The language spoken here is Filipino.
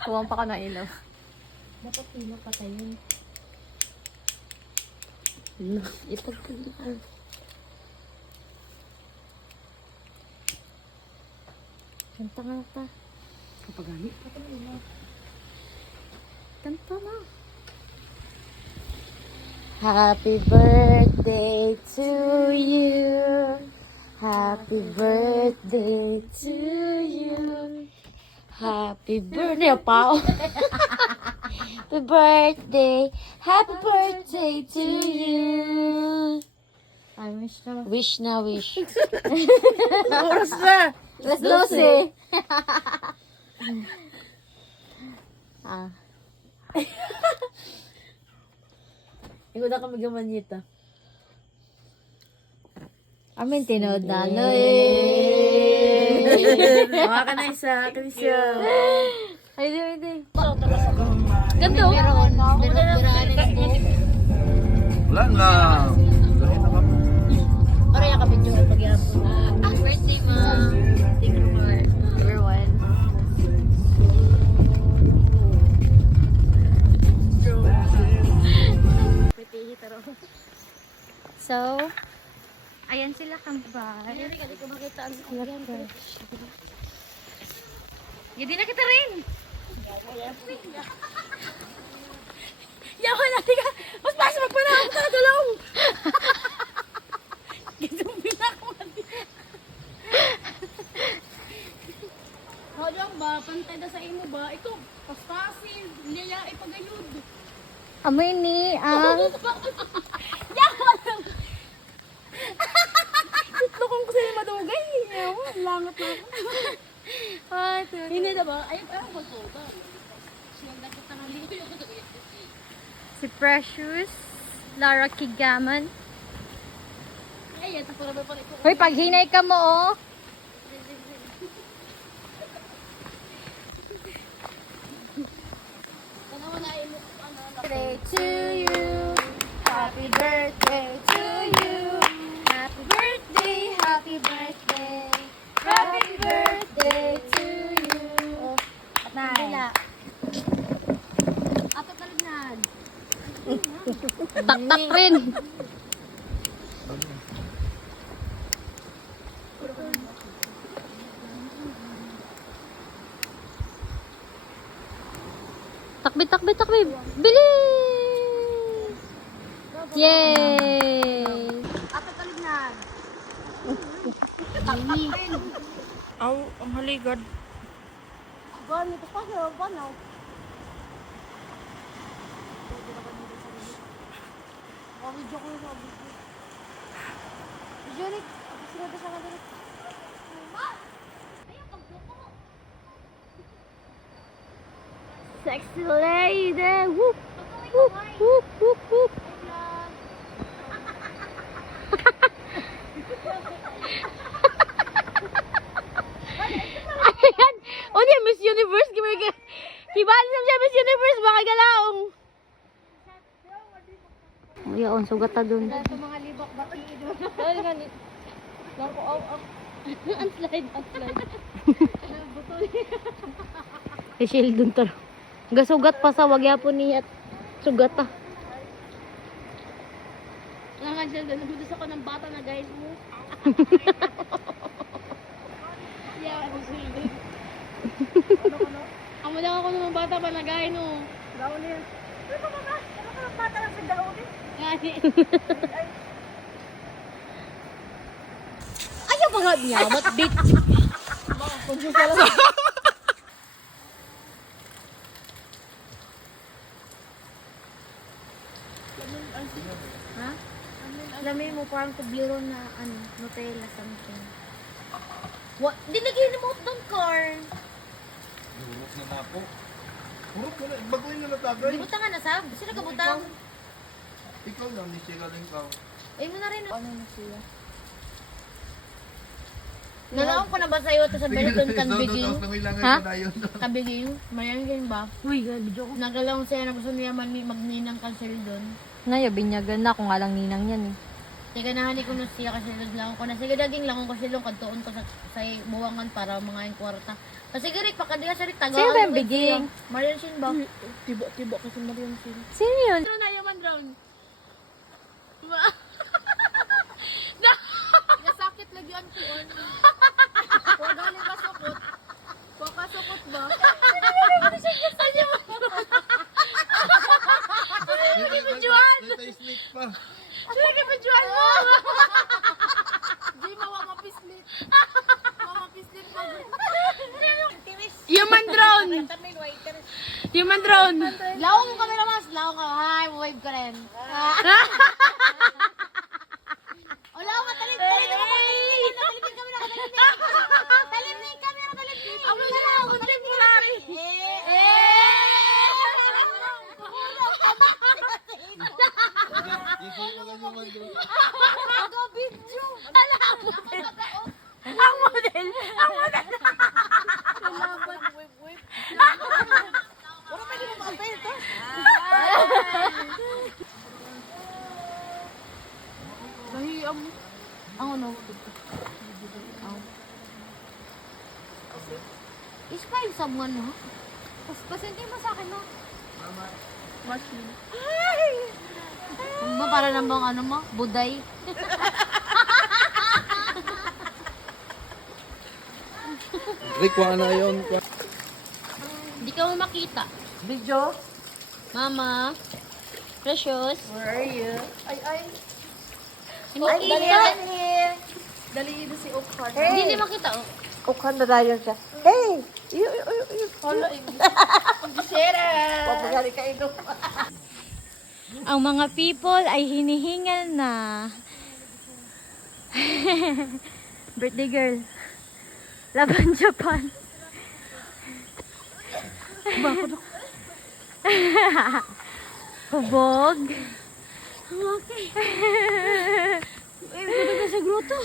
Kuwang pa ka ng ilaw. Dapat sino patayin. Ipagpagdaan. Kanta nga ta. Kapagamit pa ito nila. Kanta na. Happy birthday to you. Happy birthday to you. Happy birthday, pao. Happy birthday. Happy birthday to you. I wish na. Wish na, wish. Oras na! Let's do it. Ah. Ikaw na kami gamanyita. Amin, tinod na. Hawa ka na isa, Krisyo. Ay, di. Ganto? Wala na. Paraya kami dyan pag-iapon. Birthday, ma'am. Thank you for everyone. So, ayan sila kambal. Hindi ko makita ang Hindi na kita rin. yawa natin ka! Mas basa magpanahon ka na dalaw! Gitong ako natin. Hodang ba, pantay na sa imo ba? Ito, pastasin, liya ipagayod. Amoy ni ang... Yawa lang! Tutlokong ko sa'yo madugay. Yawa, langat na ako. Hindi na ba? Ayun, magtuta. Siyang dapat tangali. Si Precious, Lara Kigaman. Ay, ito pala ba pala ito? Hoy, paghinay ka mo, oh. Tanawa na imo. Birthday to you. Happy birthday to you. Happy birthday, happy birthday. Happy birthday to you. At nila. Apat na lignan. Tak-tak rin. Takbi, takbi, takbi. Bilis! Yay! Apat na lignan. Aw, ang haligad. Gani, ito pa sa banaw. Oh, video ko yung sabi ko. Video ulit. Sinada sa kanila. Sexy lady! Whoop! Whoop! Whoop! Whoop! Whoop! Ayan! O niya, Miss Universe! Kibali na siya, Miss Universe! Baka galaong! Oh, yaon, sugat na dun. Sa mga libak baki doon. Dahil ganit. Lang ko ang slide, ang slide. Butol. Isil dun to. Gasugat pa sa wagyapon niya at sugat ta. Langan siya doon. Nagudus ako ng bata na guys mo. Yeah, ano sila. Amo lang ako ng bata pa na guys no. Gawin niya. Ano ka ba? Ano ka ng bata lang sa gawin? Gani. Ayaw ba nga niya? Mat bitch! Kung sa lang. Ha? Alam mo parang kubliro na ano, Nutella something. What? Dinagin mo doon car. Urok na na po. Urok na na. Bagoy na natagay. Di butang na sab. Sino ka butang? Ikaw lang, ni Sheila lang ikaw. Ay mo na rin. Ano na siya? Nalaong ko na ba sa'yo ito sa Benetton Kanbiging? Ha? Kanbiging? Mayan ganyan ba? Uy, video ko. Nagalawang siya na gusto niya magninang cancel doon. Naya, binyagan na. Kung nga lang ninang yan eh. Tiga nahani ko na siya kasi lang ko na. Sige daging lang ko silong kadtuon ko sa buwangan para mga yung kwarta. Kasi gari pakadiya sa rin tagaan. Sino ba yung biging? Marian Shin ba? Tiba kasi Mariam Sin. Sino yun? Ano na yaman drone? Nasakit lagi ang tuon. Huwag galing ka sukot. Huwag ka sukot ba? May snake pa. Lagi pa juan mo! Di mawa mapislit. Mawa pislit mo. Human drone! Human drone! Lawang mo kamera mas. Lawang ka. Hi, wave ka rin. O, lawang ka. Talit ka kamera. Talit na yung kamera. Ang lawang ko. Talit mo namin. Ang model! Ang model! Nahiya mo. Ang ano? Is-file sa mga no? Pasente mo sa akin no? Machine. Ba para namang ano mo? Buday? Rick, wala na yun. Hindi ka mo makita. Video? Mama. Precious. Where are you? Ay. Hindi Dali, kita. dali. Dali na si Okan. Hindi makita oh. Kukan na tayo siya. Hey! Hala, Papagari ka ito. Ang mga people ay hinihingal na. Birthday girl. Laban Japan. Hubog. Okay. Uy, sa grotto.